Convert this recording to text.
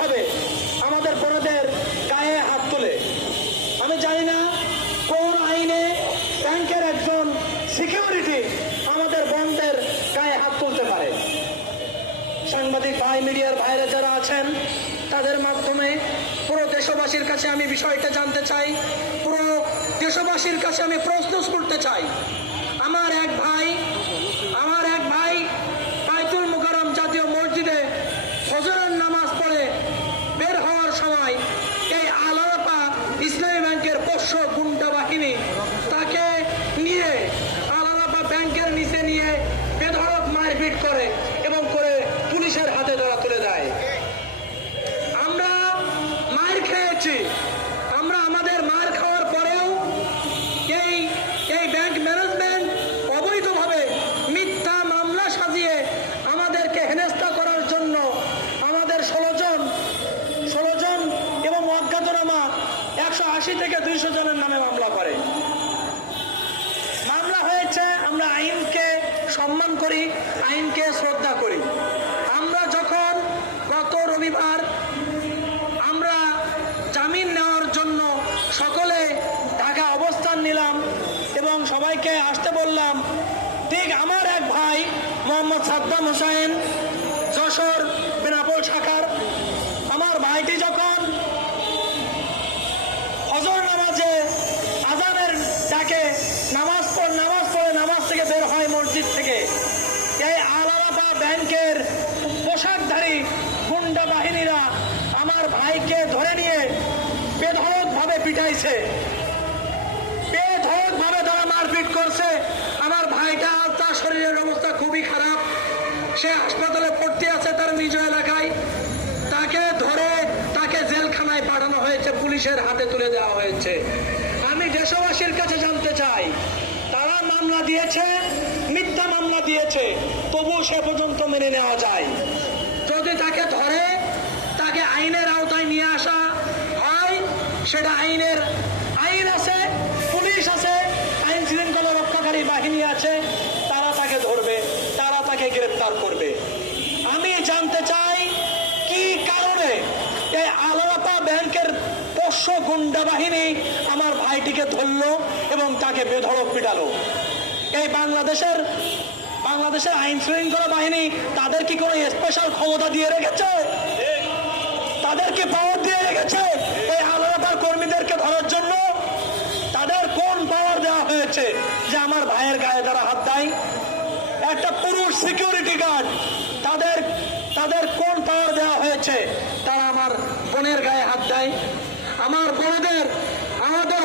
হিসাবে আমাদের বড়দের গায়ে হাত তোলে। আমি জানি না কোন আইনে ব্যাংকের একজন সিকিউরিটি আমাদের বন্ধের গায়ে হাত তুলতে পারে। সাংবাদিক ভাই, মিডিয়ার বাইরে যারা আছেন, তাদের মাধ্যমে পুরো দেশবাসীর কাছে আমি বিষয়টা জানতে চাই। পুরো দেশবাসীর কাছে আমি প্রশ্ন করতে চাই। আমার এক ভাই ব্যাংকের নিচে নিয়ে বেধড়ক মারপিট করে এবং করে পুলিশের হাতে ধরা তুলে দেয়। আমরা মায়ের খেয়েছি। আমরা আমাদের মার খাওয়ার পরেও এই এই ব্যাংক ম্যানেজমেন্ট অবৈধভাবে মিথ্যা মামলা সাজিয়ে আমাদেরকে হেনস্থা করার জন্য আমাদের ষোলো জন এবং অজ্ঞাতনামা একশো আশি থেকে দুইশো জনের নামে মামলা করে মামলা হয়েছে আমরা আইনকে সম্মান করি, আইনকে শ্রদ্ধা করি। আমরা যখন গত রবিবার আমরা জামিন নেওয়ার জন্য সকলে ঢাকা অবস্থান নিলাম এবং সবাইকে আসতে বললাম ঠিক আমার এক ভাই মোহাম্মদ সাদ্দাম হোসাইন যশোর, বেনাপোল শাখার। আমার ভাইটি যখন মসজিদ থেকে এই আলাদা ব্যাংকের পোশাকধারী গুন্ডা বাহিনীরা আমার ভাইকে ধরে নিয়ে বেধড়ক ভাবে পিটাইছে। বেধড়ক ভাবে তারা মারপিট করছে। আমার ভাইটা তার শরীরের অবস্থা খুবই খারাপ। সে হাসপাতালে ভর্তি আছে তার নিজ এলাকায়। তাকে ধরে তাকে জেলখানায় পাঠানো হয়েছে, পুলিশের হাতে তুলে দেওয়া হয়েছে। আমি দেশবাসীর কাছে জানতে চাই, তারা মামলা দিয়েছে মিথ্যা মামলা দিয়েছে তবু সে পর্যন্ত মেনে নেওয়া যায়। যদি তাকে ধরে, তাকে আইনের আওতায় নিয়ে আসা হয়, সেটা আইনের আইন আছে, পুলিশ আছে, আইন শৃঙ্খলা রক্ষাকারী বাহিনী আছে, তারা তাকে ধরবে, তারা তাকে গ্রেপ্তার করবে। আমি জানতে চাই, কি কারণে এই আলাপা ব্যাংকের পোষ্য গুন্ডা বাহিনী আমার ভাইটিকে ধরলো এবং তাকে বেধড়ক পিটালো? এই বাংলাদেশের বাংলাদেশের আইন শৃঙ্খলা বাহিনী তাদের কি কোনো স্পেশাল ক্ষমতা দিয়ে রেখেছে? তাদেরকে পাওয়ার দিয়ে রেখেছে? এই আলাদার কর্মীদেরকে ধরার জন্য তাদের কোন পাওয়ার দেওয়া হয়েছে? যে আমার ভাইয়ের গায়ে তারা হাত দেয়? একটা পুরুষ সিকিউরিটি গার্ড তাদের তাদের কোন পাওয়ার দেওয়া হয়েছে? তারা আমার বোনের গায়ে হাত দেয়? আমার বোনেদের, আমাদের